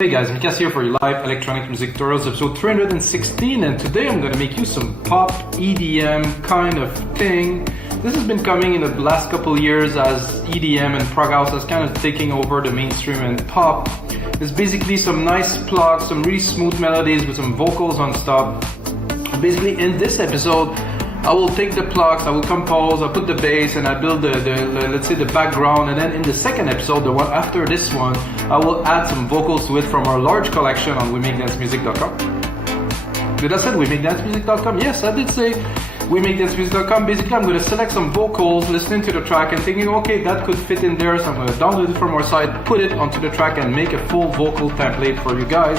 Hey guys, Mikas here for your live electronic music tutorials episode 316, and today I'm going to make you some pop EDM kind of thing. This has been coming in the last couple of years as EDM and prog house has kind of taking over the mainstream and pop. It's basically some nice plucks, some really smooth melodies with some vocals on top. Basically in this episode I will take the plucks, I will compose, I'll put the bass, and I build the let's say the background, and then in the second episode, the one after this one, I will add some vocals to it from our large collection on WeMakeDanceMusic.com. Did I say WeMakeDanceMusic.com? Yes, I did say WeMakeDanceMusic.com. Basically, I'm going to select some vocals, listening to the track and thinking, okay, that could fit in there, so I'm going to download it from our site, put it onto the track and make a full vocal template for you guys.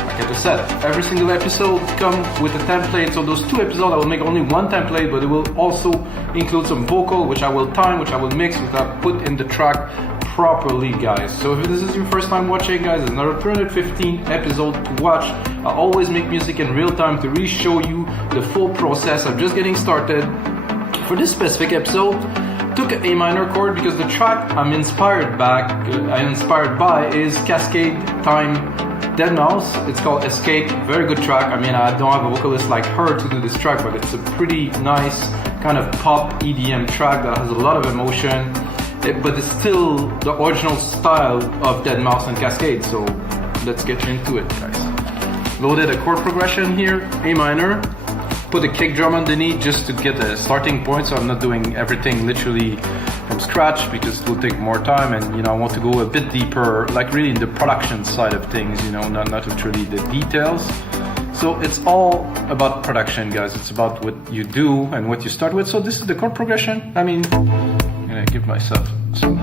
Like I just said, every single episode comes with a template, so those two episodes I will make only one template, but it will also include some vocal, which I will time, which I will mix, which I put in the track properly, guys. So if this is your first time watching, guys, it's another 315 episode to watch. I always make music in real time to really show you the full process. I'm just getting started. For this specific episode, took an A minor chord because the track I'm inspired by is Cascade Time deadmau5. It's called Escape. Very good track. I mean, I don't have a vocalist like her to do this track, but it's a pretty nice kind of pop EDM track that has a lot of emotion, but it's still the original style of deadmau5 and Cascade. So let's get into it, guys. Loaded a chord progression here, A minor. Put a kick drum underneath just to get a starting point, so I'm not doing everything literally from scratch because it will take more time, and I want to go a bit deeper, like really in the production side of things, not literally the details. So it's all about production, guys. It's about what you do and what you start with. So this is the chord progression. I mean, I'm gonna give myself some.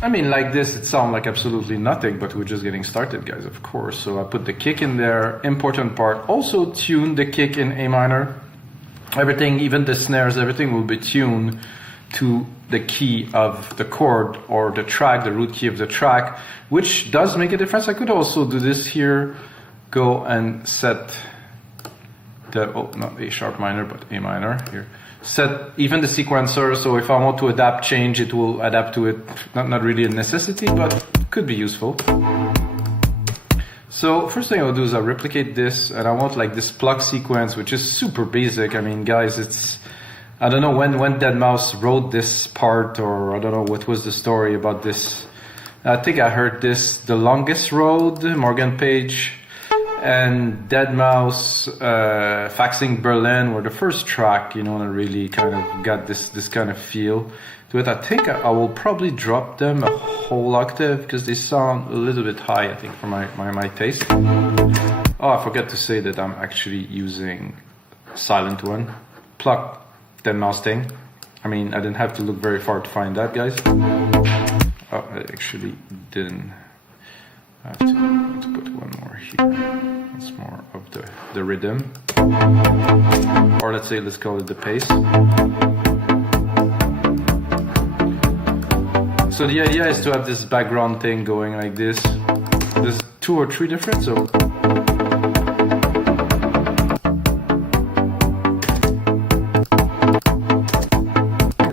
I mean, like this, it sounds like absolutely nothing, but we're just getting started, guys, of course. So I put the kick in there, important part. Also tune the kick in A minor. Everything, even the snares, everything will be tuned to the key of the chord or the track, the root key of the track, which does make a difference. I could also do this here, go and set the, not A sharp minor, but A minor here. Set even the sequencer, so if I want to adapt change, it will adapt to it. Not really a necessity, but could be useful. So first thing I'll do is I'll replicate this, and I want like this pluck sequence, which is super basic. I mean, guys, it's, I don't know when deadmau5 wrote this part, or I don't know what was the story about this. I think I heard this, The Longest Road, Morgan Page, and deadmau5, Faxing Berlin were the first track, and I really kind of got this kind of feel to it. I think I will probably drop them a whole octave because they sound a little bit high, I think, for my taste. Oh, I forgot to say that I'm actually using silent one, Pluck, deadmau5 thing. I mean, I didn't have to look very far to find that, guys. Oh, I actually didn't. I have to put one more here. It's more of the rhythm, or let's say, let's call it the pace. So the idea is to have this background thing going like this. There's 2 or 3 different, so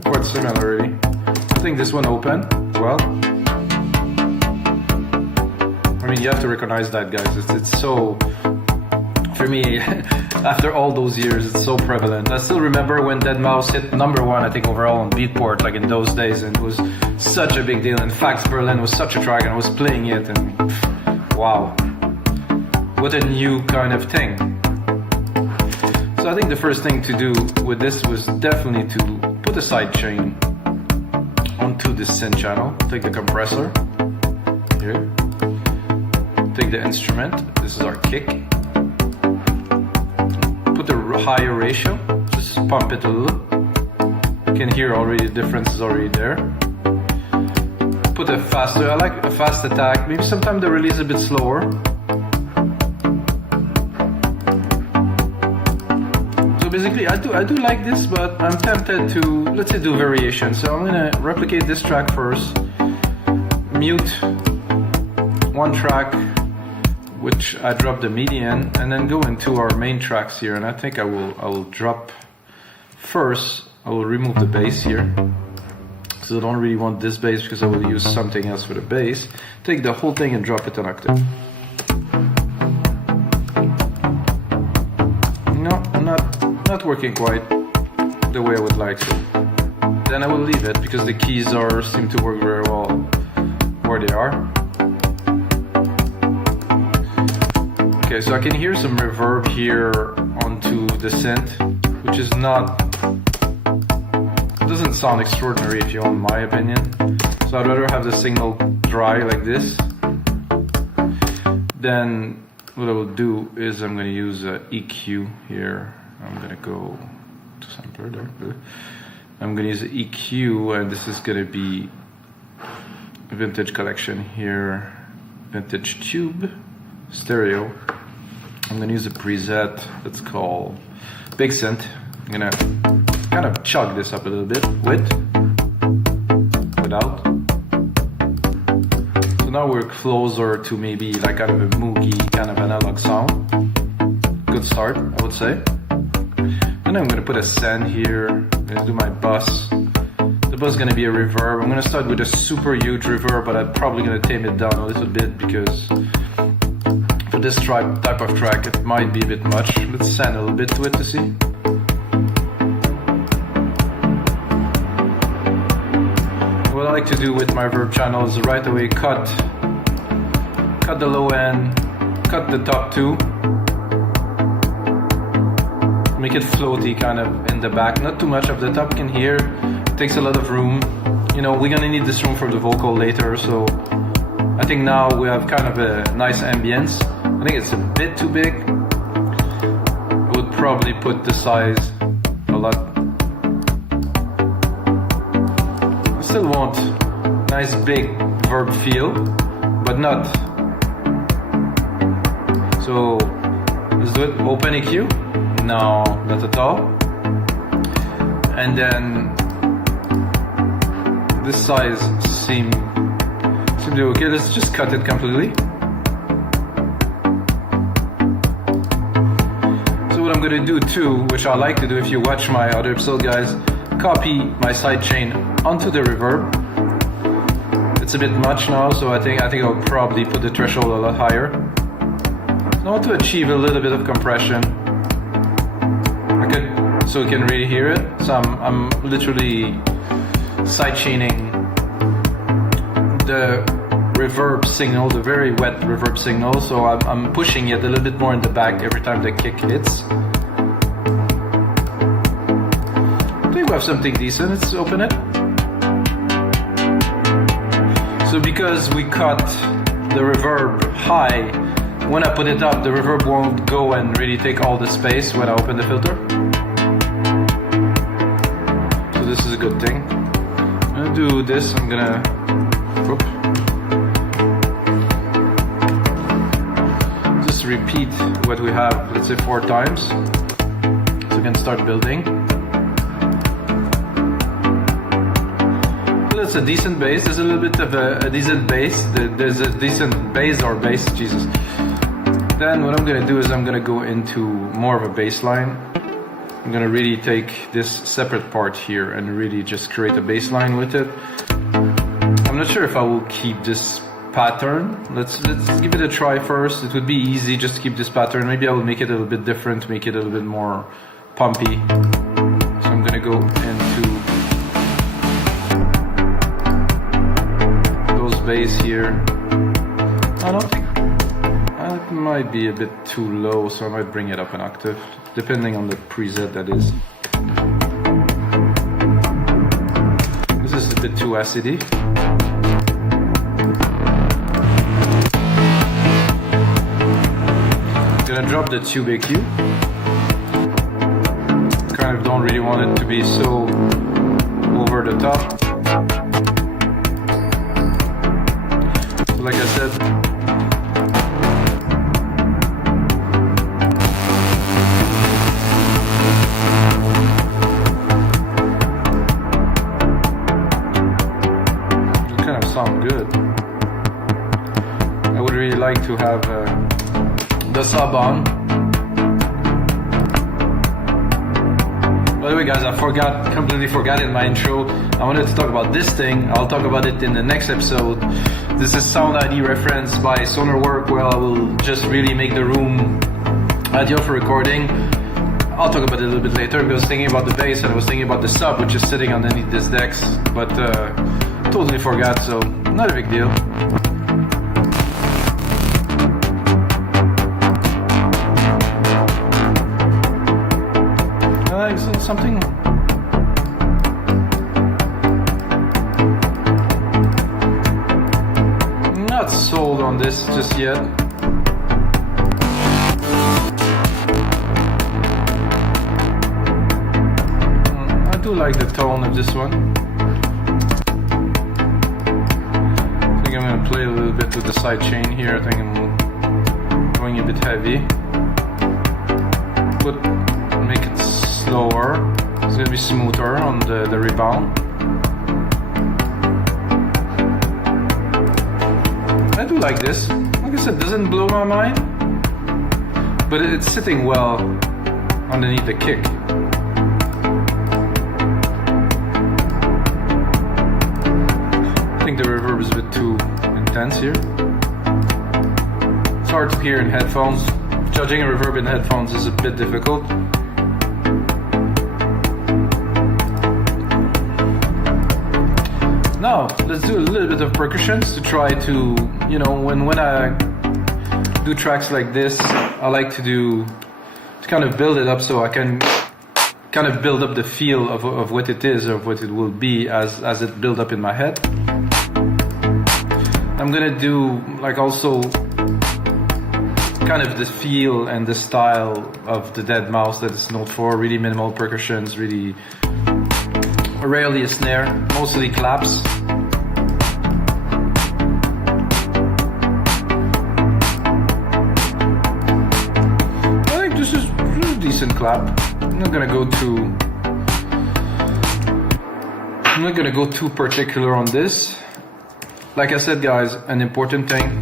quite similarly. I think this one open as well. I mean, you have to recognize that, guys. It's so, for me, after all those years, it's so prevalent. I still remember when deadmau5 hit #1, I think, overall on Beatport, like in those days, and it was such a big deal. And Fax Berlin was such a track, and I was playing it, and wow, what a new kind of thing. So I think the first thing to do with this was definitely to put a sidechain onto this synth channel. Take the compressor here. Take the instrument, this is our kick. Put the higher ratio, just pump it a little. You can hear already the difference is already there. Put a faster, I like a fast attack, maybe sometimes the release a bit slower. So basically I do like this, but I'm tempted to, let's say, do variations. So I'm gonna replicate this track first, mute one track, which I drop the MIDI in, and then go into our main tracks here. And I think I will drop first, I will remove the bass here. So I don't really want this bass because I will use something else for the bass. Take the whole thing and drop it an octave. No, not working quite the way I would like to. Then I will leave it because the keys seem to work very well where they are. Okay, so I can hear some reverb here onto the synth, which is not, it doesn't sound extraordinary if you want my opinion. So I'd rather have the signal dry like this. Then what I will do is I'm going to use an EQ here. I'm going to go to sampler there. I'm going to use an EQ, and this is going to be a vintage collection here, vintage tube, stereo. I'm going to use a preset that's called Big Synth. I'm going to kind of chug this up a little bit, without. So now we're closer to maybe like kind of a moogie, kind of analog sound. Good start, I would say. And I'm going to put a send here. I'm going to do my bus. The bus is going to be a reverb. I'm going to start with a super huge reverb, but I'm probably going to tame it down a little bit because for this type of track it might be a bit much. Let's send a little bit to it to see. What I like to do with my reverb channel is right away cut the low end, cut the top two, make it floaty kind of in the back, not too much of the top can hear, it takes a lot of room. You know, we're gonna need this room for the vocal later, so I think now we have kind of a nice ambience. I think it's a bit too big. I would probably put the size a lot. I still want nice big verb feel, but not. So let's do it. Open EQ. No, not at all. And then this size seemed to be okay. Let's just cut it completely. So what I'm gonna do too, which I like to do if you watch my other episode, guys, copy my sidechain onto the reverb. It's a bit much now, so I think I'll probably put the threshold a lot higher. I want to achieve a little bit of compression. So you can really hear it. So I'm literally sidechaining the reverb signal, the very wet reverb signal. So I'm pushing it a little bit more in the back every time the kick hits. I think we have something decent. Let's open it. So because we cut the reverb high, when I put it up, the reverb won't go and really take all the space when I open the filter. So this is a good thing. I'm gonna do this, I'm gonna, just repeat what we have, let's say 4 times. So we can start building. So that's a decent bass, there's a little bit of a decent bass, there's a decent bass or bass, Jesus. Then what I'm gonna do is I'm gonna go into more of a bass line. I'm gonna really take this separate part here and really just create a bass line with it. I'm not sure if I will keep this pattern. Let's give it a try first. It would be easy just to keep this pattern. Maybe I will make it a little bit different, make it a little bit more pumpy. So I'm gonna go into those bass here. I don't think it might be a bit too low, so I might bring it up an octave, depending on the preset that is. This is a bit too acidy. I'm gonna drop the tube EQ. Kind of don't really want it to be so over the top. So like I said, sound good. I would really like to have the sub on, By the way guys, I completely forgot in my intro, I wanted to talk about this thing. I'll talk about it in the next episode. This is Sound ID reference by Sonarwork, where I will just really make the room ideal for recording. I'll talk about it a little bit later, because I was thinking about the bass and I was thinking about the sub, which is sitting underneath this decks, but totally forgot, so not a big deal. Something. Not sold on this just yet. I do like the tone of this one. I think I'm gonna play a little bit with the side chain here. I think I'm going a bit heavy. Make it slower. It's gonna be smoother on the rebound. I do like this. Like I said, doesn't blow my mind, but it's sitting well underneath the kick. I think the reverb is a bit too intense here. It's hard to hear in headphones. Judging a reverb in headphones is a bit difficult. Now, let's do a little bit of percussions to try to, you know, when I do tracks like this, I like to kind of build it up so I can kind of build up the feel of what it is, or what it will be as it build up in my head. I'm gonna do like also kind of the feel and the style of the Dead Mouse that it's known for. Really minimal percussions, really rarely a snare, mostly claps. I think this is a decent clap. I'm not gonna go too particular on this. Like I said guys, an important thing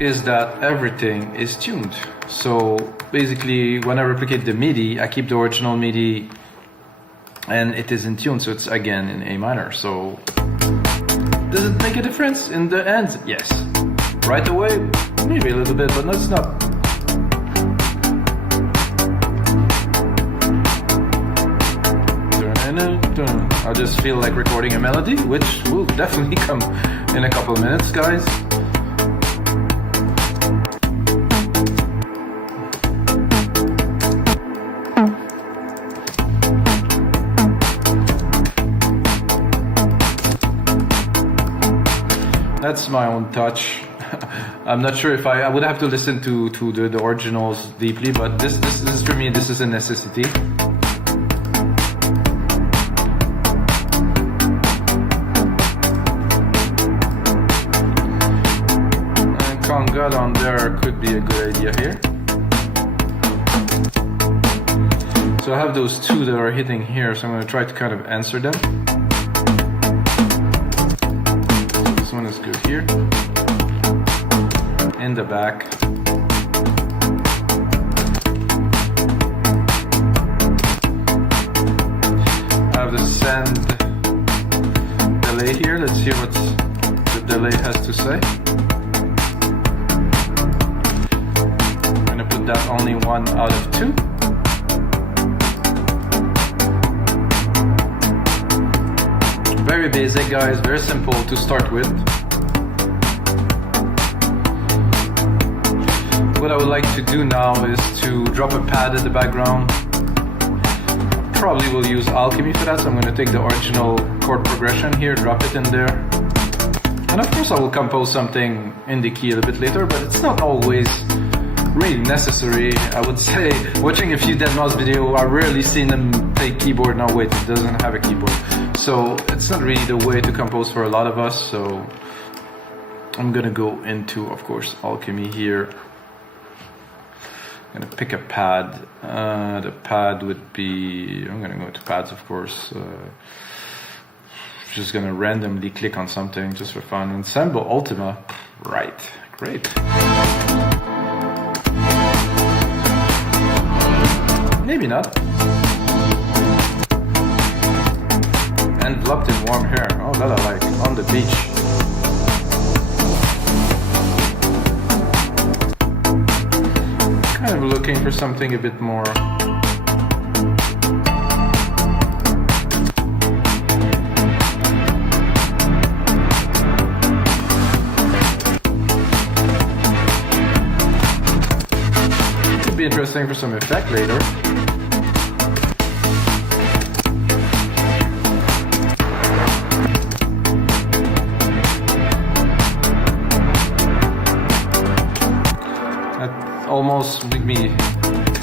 is that everything is tuned. So basically when I replicate the MIDI, I keep the original MIDI and it is in tune, so it's again in A minor. So does it make a difference in the end? Yes. Right away, maybe a little bit, but that's not. I just feel like recording a melody, which will definitely come in a couple of minutes, guys. That's my own touch. I'm not sure if I would have to listen to the originals deeply, but this is for me, this is a necessity. And conga on there could be a good idea here. So I have those two that are hitting here, so I'm going to try to kind of answer them. One is good here, in the back. I have the send delay here. Let's hear what the delay has to say. I'm gonna put that only 1 out of 2. Very basic guys, very simple to start with. What I would like to do now is to drop a pad in the background. Probably will use Alchemy for that, so I'm going to take the original chord progression here, drop it in there. And of course I will compose something in the key a little bit later, but it's not always really necessary. I would say, watching a few Dead Mouse video, I've rarely seen them play keyboard. No wait, it doesn't have a keyboard. So it's not really the way to compose for a lot of us, so I'm gonna go into, of course, Alchemy here. I'm gonna pick a pad. The pad would be, I'm gonna go to pads, of course. Just gonna randomly click on something just for fun. Ensemble Ultima, right, great. Maybe not. enveloped in warm hair. Oh, that I like. On the beach. Kind of looking for something a bit more. Could be interesting for some effect later. Almost make me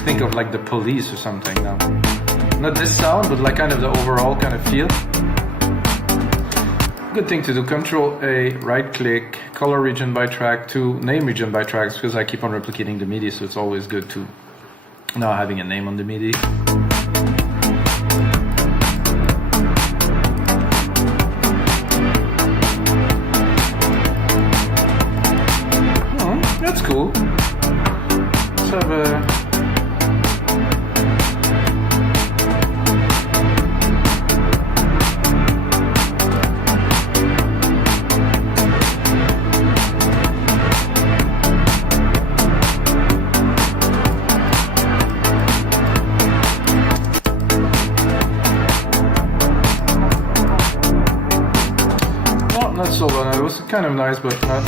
think of like the Police or something now. Not this sound, but like kind of the overall kind of feel. Good thing to do, Control A, right click, color region by track to name region by tracks, because I keep on replicating the MIDI, so it's always good to now having a name on the MIDI. Oh, that's cool. Have a not so bad. It was kind of nice, but not.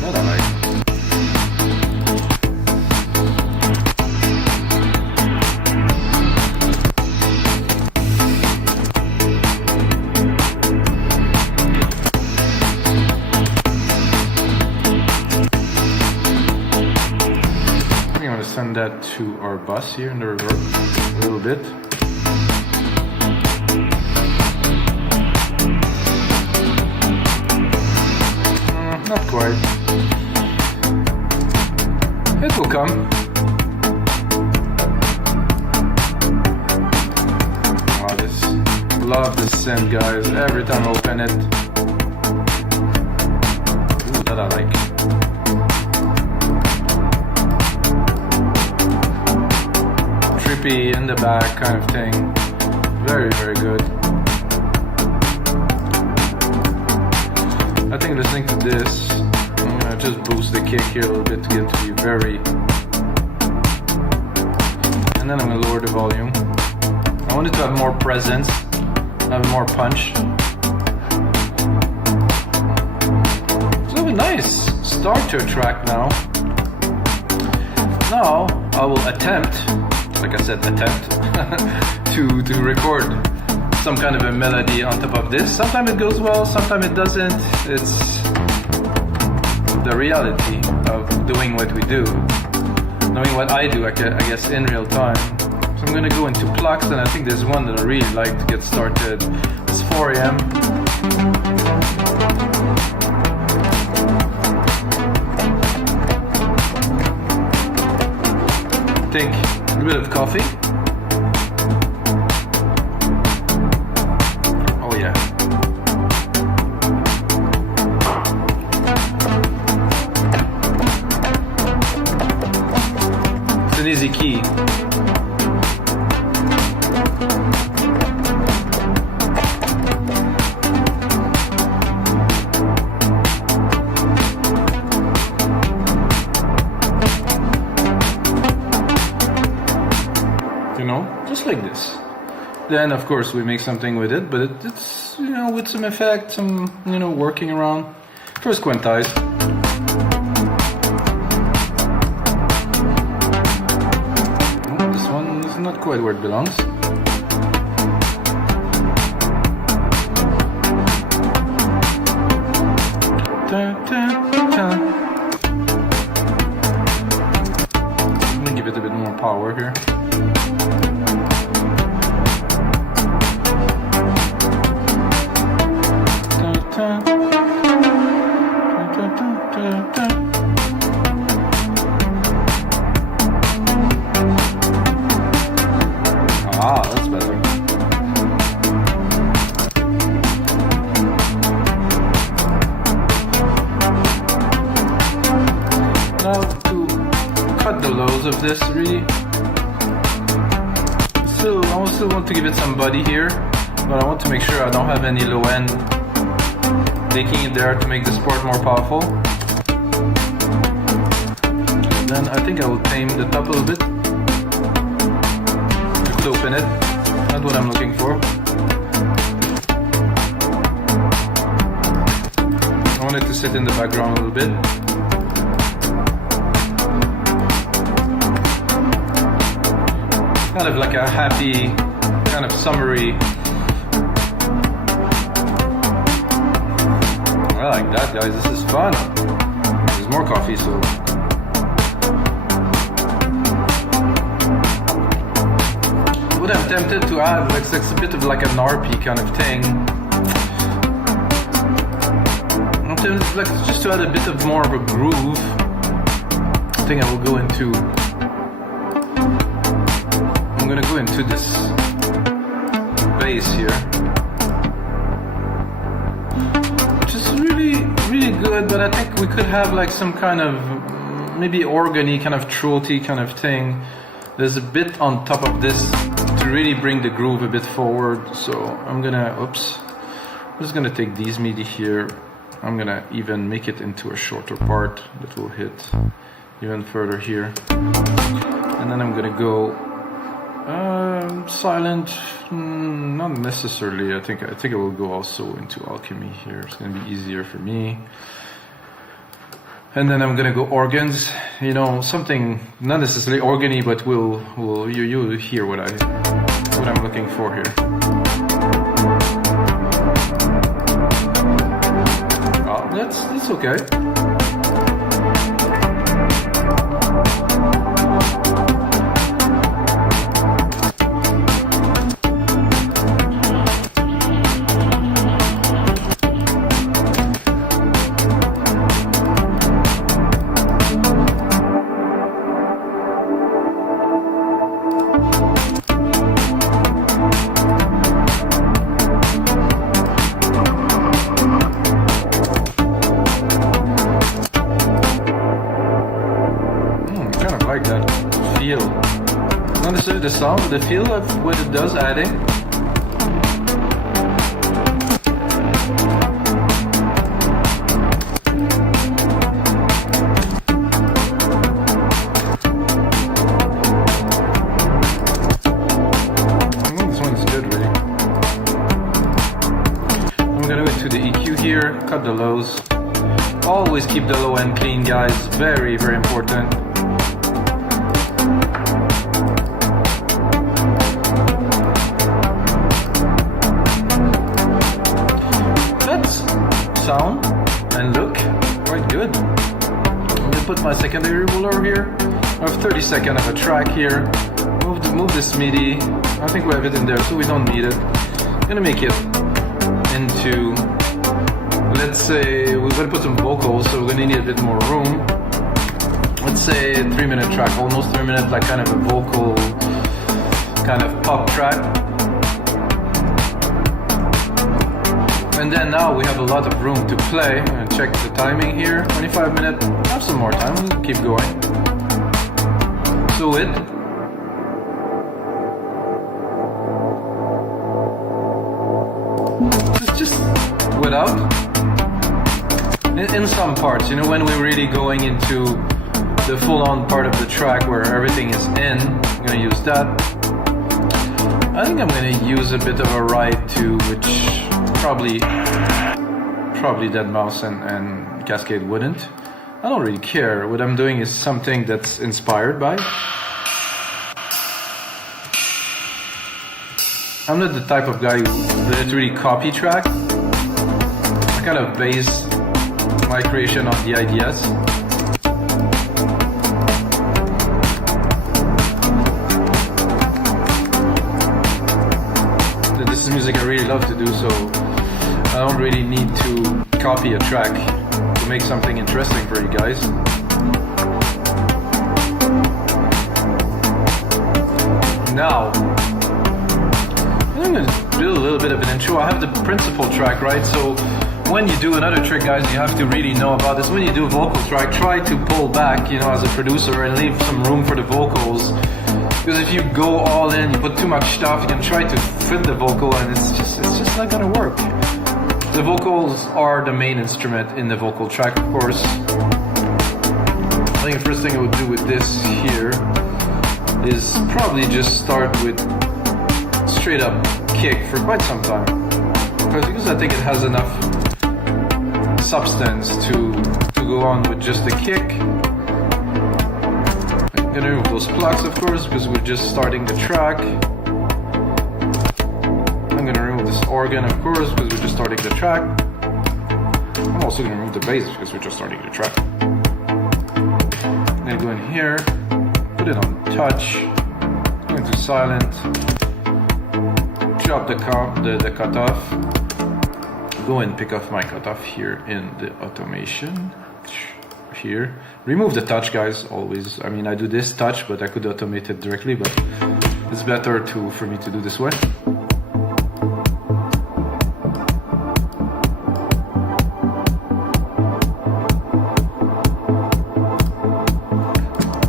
Not I like. Send that to our bus here in the reverb a little bit. Not quite. It will come. Wow, love this synth, guys. Every time I open it. Ooh, that I like. Trippy in the back kind of thing. Very, very good. I think listening to this, I'm gonna just boost the kick here a little bit to get to be very. And then I'm gonna lower the volume. I want it to have more presence, have more punch. It's a little bit nice start to a track now. Now I will attempt. Like I said, attempt to record some kind of a melody on top of this. Sometimes it goes well, sometimes it doesn't. It's the reality of doing what we do, knowing what I do, I guess, in real time. So I'm gonna go into Plucks, and I think there's one that I really like to get started. It's 4 AM. Take a bit of coffee. Oh yeah. It's an easy key. Just like this. Then of course we make something with it, but it's with some effect, some working around. First quantize. This one is not quite where it belongs. I'm gonna give it a bit more power here. Ah, that's better. Now to cut the lows of this, really, still almost still want to give it some body here, but I want to make sure I don't have any low end taking it there to make this part more powerful. Then I think I will tame the top a little bit. Just open it. Not what I'm looking for. I want it to sit in the background a little bit. Kind of like a happy, kind of summery. I like that, guys. This is fun. There's more coffee, so. What I'm tempted to add, like, it's a bit of like an RP kind of thing. I'm tempted, like, just to add a bit of more of a groove. I think I will go into. I'm gonna go into this bass here, which is really, really good. But I think we could have like some kind of maybe organy, kind of throaty kind of thing. There's a bit on top of this to really bring the groove a bit forward. So I'm gonna, I'm just gonna take these MIDI here. I'm gonna even make it into a shorter part that will hit even further here, and then I'm gonna go. Silent, not necessarily. I think I will go also into alchemy here. It's gonna be easier for me. And then I'm gonna go organs. You know, something not necessarily organy, but you hear what I'm looking for here. Oh, that's okay. Not necessarily the sound, but the feel of what it does adding. This one's good, really. I'm gonna go to the EQ here, cut the lows. Always keep the low end clean, guys. Very, very important. Sound and look quite good. I'm gonna put my secondary ruler here. I have 30 seconds of a track here. Move this MIDI. I think we have it in there, so we don't need it. I'm gonna make it into, let's say, we're gonna put some vocals, so we're gonna need a bit more room. Let's say a 3-minute track, almost 3 minutes, like kind of a vocal, kind of pop track. And then now we have a lot of room to play. And check the timing here, 25 minutes. Have some more time, we'll keep going. So it's just without. In some parts, you know, when we're really going into the full-on part of the track where everything is in, I'm gonna use that. I think I'm gonna use a bit of a ride too, which probably deadmau5 and Cascade wouldn't. I don't really care. What I'm doing is something that's inspired by. I'm not the type of guy who literally copy track. I kind of base my creation on the ideas. This is music I really love to do, so I don't really need to copy a track to make something interesting for you guys. Now, I'm going to do a little bit of an intro. I have the principal track, right? So when you do another trick, guys, you have to really know about this. When you do a vocal track, try to pull back, you know, as a producer and leave some room for the vocals. Because if you go all in, you put too much stuff, you can try to fit the vocal and it's just not gonna work. The vocals are the main instrument in the vocal track, of course. I think the first thing I would do with this here is probably just start with straight up kick for quite some time. Because I think it has enough substance to go on with just the kick. I'm gonna remove those plucks, of course, because we're just starting the track. I'm gonna remove this organ, of course, because we're just starting the track. I'm also gonna remove the bass because we're just starting the track. I'm gonna go in here, put it on touch, go into silent, drop the cutoff, go and pick off my cutoff here in the automation. Here, remove the touch, guys, always. I mean, I do this touch, but I could automate it directly, but it's better for me to do this way.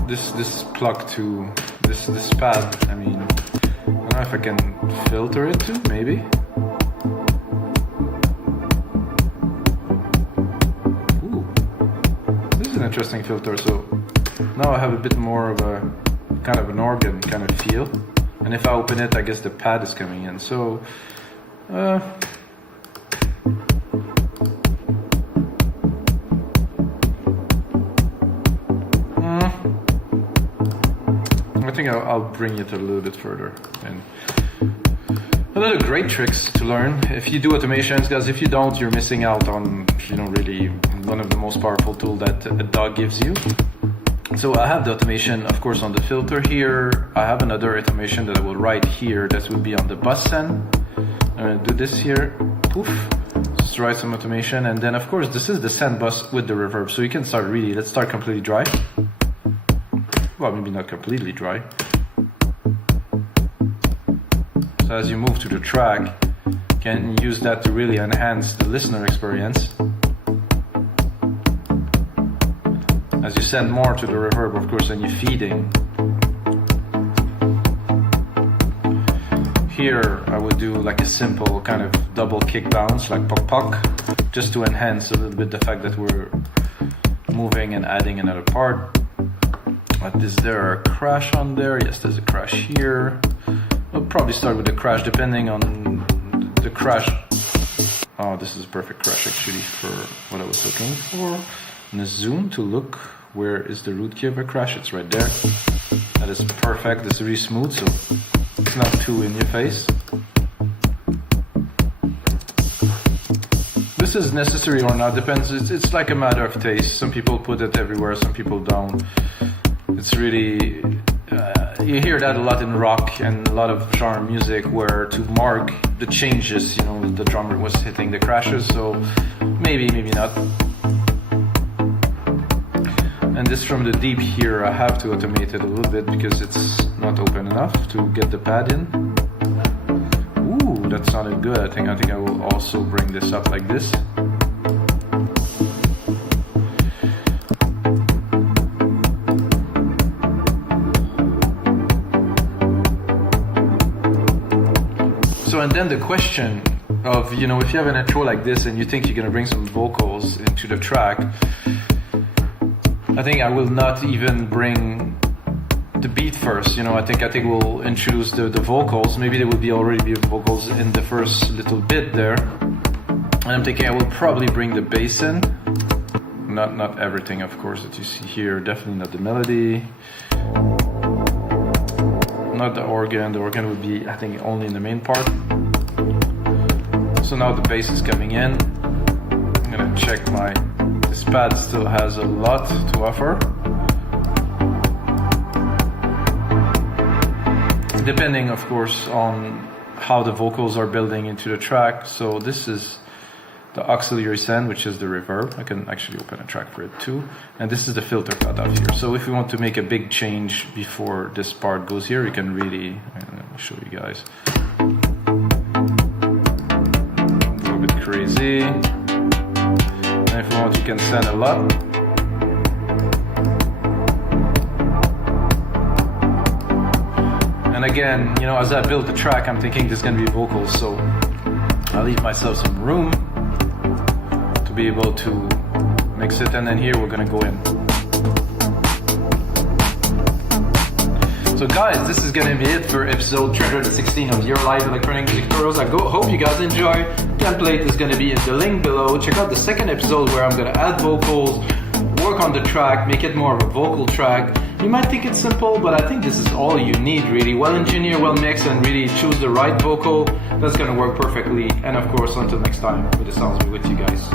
This Pluck to this pad, I mean, I don't know if I can filter it too, maybe. Interesting filter, so now I have a bit more of a kind of an organ kind of feel, and if I open it, I guess the pad is coming in, so I think I'll bring it a little bit further. And another great tricks to learn if you do automations, guys. If you don't, you're missing out on, you know, really one of the most powerful tools that a DAW gives you. So I have the automation, of course, on the filter here. I have another automation that I will write here that will be on the Bassline. I'm gonna do this here, poof, just write some automation, and then of course this is the send bus with the reverb. So you can start really, let's start completely dry. Well, maybe not completely dry. So as you move to the track, you can use that to really enhance the listener experience. As you send more to the reverb, of course, and you're feeding. Here, I would do like a simple kind of double kick bounce, like puck puck, just to enhance a little bit the fact that we're moving and adding another part. But is there a crash on there? Yes, there's a crash here. We'll probably start with the crash depending on the crash. Oh, this is a perfect crash actually for what I was looking for. I'm gonna zoom to look where is the root key of a crash. It's right there. That is perfect. This is really smooth, so it's not too in your face. This is necessary or not, depends. It's like a matter of taste. Some people put it everywhere, some people don't. It's really, you hear that a lot in rock and a lot of genre music where to mark the changes, you know, the drummer was hitting the crashes, so maybe not. And this from the deep here, I have to automate it a little bit because it's not open enough to get the pad in. Ooh, that sounded good. I think I will also bring this up like this. So, and then the question of, you know, if you have an intro like this and you think you're gonna bring some vocals into the track, I think I will not even bring the beat first, you know. I think we'll introduce the vocals. Maybe there will be already be vocals in the first little bit there. And I'm thinking I will probably bring the bass in. Not everything, of course, that you see here. Definitely not the melody. Not the organ. The organ would be, I think, only in the main part. So now the bass is coming in. I'm gonna check this pad still has a lot to offer. Depending, of course, on how the vocals are building into the track. So this is the auxiliary send, which is the reverb. I can actually open a track for it too. And this is the filter cutoff here. So if we want to make a big change before this part goes here, you can really, I'll show you guys. Go a bit crazy. And if you want, you can send a lot. And again, you know, as I build the track, I'm thinking there's gonna be vocals, so I'll leave myself some room to be able to mix it, and then here we're gonna go in. So guys, this is gonna be it for episode 316 of your live electronic music tutorials. I hope you guys enjoy. Template is gonna be in the link below. Check out the second episode where I'm gonna add vocals, work on the track, make it more of a vocal track. You might think it's simple, but I think this is all you need really. Well engineered, well mixed, and really choose the right vocal. That's gonna work perfectly. And of course, until next time, with the sounds, be with you guys.